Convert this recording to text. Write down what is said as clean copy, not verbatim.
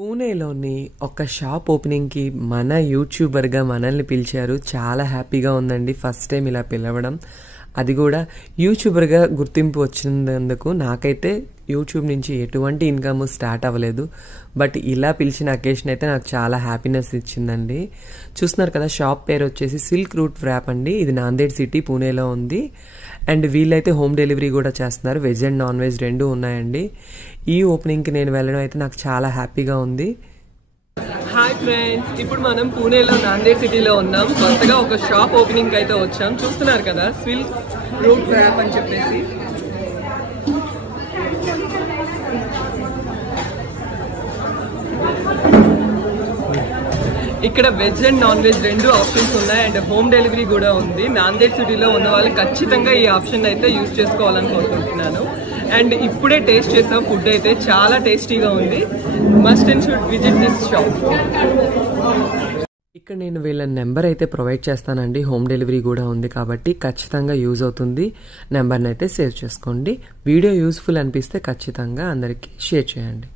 పూణేలోని ఒక షాప్ ఓపెనింగ్కి మన యూట్యూబర్గా మనల్ని పిలిచారు. చాలా హ్యాపీగా ఉందండి ఫస్ట్ టైం ఇలా పిలవడం, అది కూడా యూట్యూబర్గా గుర్తింపు వచ్చినందుకు. నాకైతే యూట్యూబ్ నుంచి ఎటువంటి ఇన్కమ్ స్టార్ట్ అవ్వలేదు, బట్ ఇలా పిలిచిన అకేషన్ అయితే నాకు చాలా హ్యాపీనెస్ ఇచ్చిందండి. చూస్తున్నారు కదా, షాప్ పేరు వచ్చేసి సిల్క్ రూట్ వ్రాప్ అండి. ఇది నాందేడ్ సిటీ పూణేలో ఉంది. అండ్ వీళ్ళైతే హోమ్ డెలివరీ కూడా చేస్తున్నారు. వెజ్ అండ్ నాన్ వెజ్ రెండు ఉన్నాయండి. ఈ ఓపెనింగ్కి నేను వెళ్ళడం అయితే నాకు చాలా హ్యాపీగా ఉంది. హాయ్ ఫ్రెండ్స్, ఇప్పుడు మనం పూణేలో నాందేడ్ సిటీలో ఉన్నాం. కొత్తగా ఒక షాప్ ఓపెనింగ్ అయితే వచ్చాం. చూస్తున్నారు కదా, సిల్క్ రూట్ వ్రాప్ అని చెప్పేసి. ఇక్కడ వెజ్ అండ్ నాన్ వెజ్ రెండు ఆప్షన్స్ ఉన్నాయి అండ్ హోమ్ డెలివరీ కూడా ఉంది. నాందేడ్ సిటీలో ఉన్న వాళ్ళు ఖచ్చితంగా ఈ ఆప్షన్ అయితే యూజ్ చేసుకోవాలని కోరుకుంటున్నాను. అండ్ ఇప్పుడే టేస్ట్ చేసాం, ఫుడ్ అయితే చాలా టేస్టీగా ఉంది. Must and should visit this shop. ఇక్కడ నేను వీళ్ళ నెంబర్ అయితే ప్రొవైడ్ చేస్తానండి. హోమ్ డెలివరీ కూడా ఉంది కాబట్టి ఖచ్చితంగా యూజ్ అవుతుంది. నెంబర్ని అయితే సేవ్ చేసుకోండి. వీడియో యూస్ఫుల్ అనిపిస్తే ఖచ్చితంగా అందరికీ షేర్ చేయండి.